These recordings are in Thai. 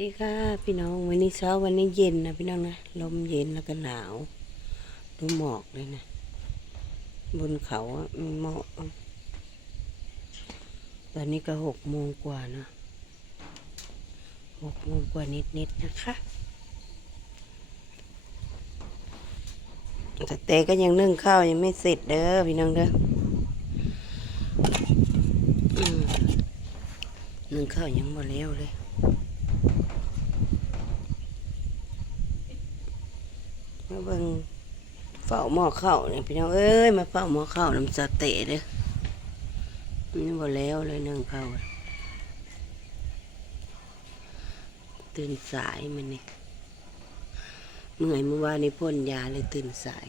ดีค่ะพี่น้องวันนี้เช้าวันนี้เย็นนะพี่น้องนะลมเย็นแล้วก็หนาวดูหมอกเลยนะ บนเขาอะมีหมอกตอนนี้ก็หกโมงกว่านะหกโมงกว่านิดๆนะคะแต่เตก็ยังนึ่งข้าวยังไม่เสร็จเด้อพี่น้องเด้อนึ่งข้าวยังหมดแล้วเลย มา เบิ่งเฝ้าหม้อข้าวเนี่ยพี่น้องเอ้ยมาเฝ้าหม้อข้าวน้ำสเตะเด้อนี่บ่แล้วเลยนึ่งข้าวตื่นสายมันนี่เมื่อยเมื่อวานนี้พ่นยาเลยตื่นสาย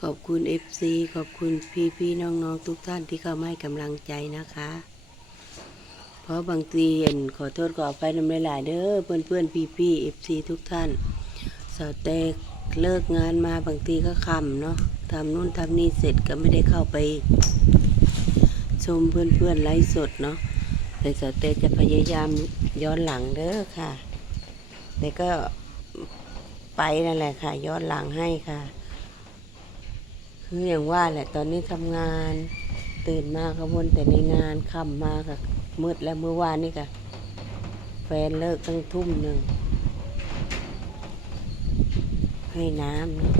ขอบคุณเอฟซีขอบคุณพี่พี่น้องๆ ทุกท่านที่เข้ามาให้กำลังใจนะคะ เพราะบางทีเห็นขอโทษขออภัยนำหลายๆเด้อเพื่อนเพื่อนพี่พี่เอฟซีทุกท่านสาวเตกเลิกงานมาบางทีก็คำเนาะทำนู่นทำนี่เสร็จก็ไม่ได้เข้าไป ชมเพื่อนเพื่อนไลฟ์สดเนาะแต่สาวเตกจะพยายามย้อนหลังเด้อค่ะ แต่ก็ไปนั่นแหละค่ะ ย้อนหลังให้ค่ะ คืออย่างว่าแหละตอนนี้ทำงาน ตื่นมาก็วนแต่ในงานค่ำมาก็ มืดแล้วเมื่อวานนี่ก็แฟนเลิกตั้งทุ่มหนึ่ง ให้น้ำนะ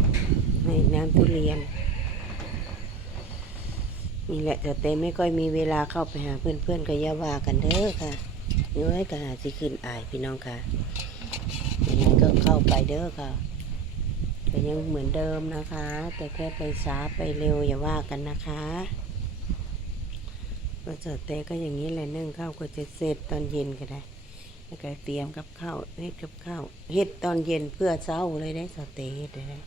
ให้น้ำทุเรียน นี่แหละแต่เต้ไม่ค่อยมีเวลาเข้าไปหาเพื่อนๆก็อย่าว่ากันเด้อค่ะย้อยก็หาสิขึ้นอายพี่น้องค่ะยังไงก็เข้าไปเด้อค่ะแต่ยังเหมือนเดิมนะคะ แต่แค่ไปช้าไปเร็วอย่าว่ากันนะคะ ก็เจอเตก็อย่างนี้แหละนึ่งข้าวก็จะเสร็จตอนเย็นก็ได้แล้วก็เตรียมกับข้าวเฮ็ดกับข้าวเฮ็ดตอนเย็นเพื่อเช้าเลยได้สเตเฮ็ดได้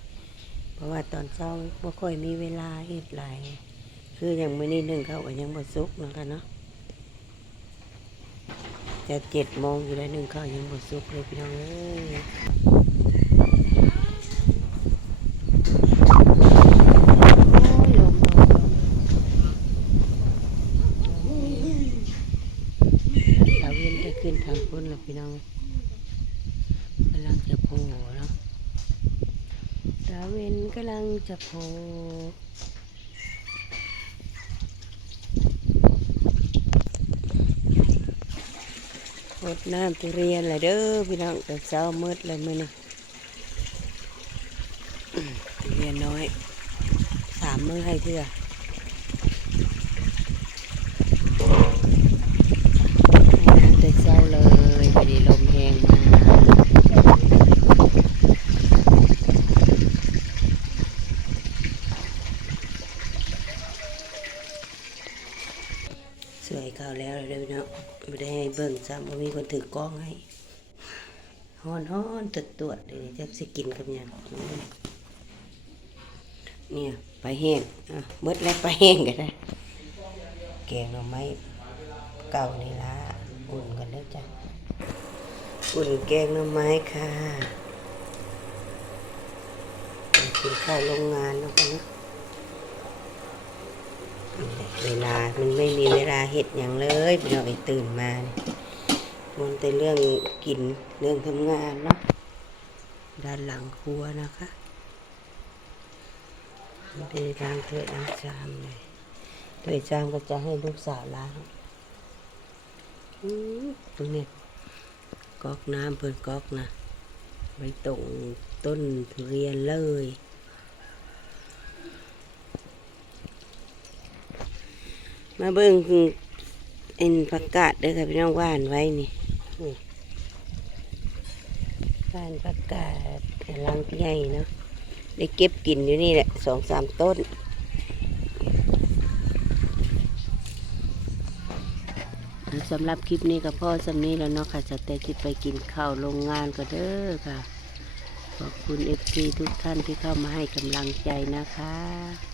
เพราะว่าตอนเช้าบ่ค่อยมีเวลาเฮ็ดหลายคืออย่างมื้อนี้นึ่งข้าวก็ยังบ่สุกเนาะคะเนาะจะเจ็ดโมงอยู่แล้วนึ่งข้าวยังบ่สุกเลยพี่น้องเอ้ย ตาเวนจะ ขึ้นทางพ้นแล้วพี่น้องกำลังจะโผล่เนาะตาเวนกำลังจะโผล่รดน้ำทุเรียนเลยเด้อพี่น้องแต่เช้ามืดเลยมื้อนี้ทุเรียนน้อยสามมื้อให้เทื่อ แต่เช้าเลยพอดีลมแหงมาสวยเข้า แล้วเนาะไม่ได้ให้เบิ่งซ้ำว่ามีคนถือกล้องให้ฮ้อนฮ้อนตรวจตรวจเลยจะสิกินกับยังเนี่ยไปลาแห้งอะเบิดแล้วไปลาแห้งกันได้แกงหน่อไม้เก่านี่ละอุ่นกันเด้อจ้ะอุ่นแกงน่อไม้ค่ะกินข้าวโรงงานแล้วกันนะ เวลา มันไม่มีเวลาเห็ดอย่างเลยเราไปตื่นมาเนี่ยมันแต่เรื่องกินเรื่องทำงานเนาะด้านหลังครัวนะคะไม่ได้ล้างถ้วยล้างชามเลยถ้วยชามก็จะให้ลูกสาวล้างอืมตรงนี้ก๊อกน้ำเพิ่นก๊อกนะไว้ตรงต้นทุเรียนเลย มาเบิ่งเอ็นผักกาดเด้อค่ะพี่น้องว่านไว้นี่นี่ว่านผักกาดกำลังใหญ่เนาะได้เก็บกินอยู่นี่แหละสองสามต้นสำหรับคลิปนี้กับพ่อสำนี้แล้วเนาะค่ะจะแต่คิดไปกินข้าวโรงงานก็เด้อค่ะ ขอบคุณเอฟซีทุกท่านที่เข้ามาให้กำลังใจนะคะ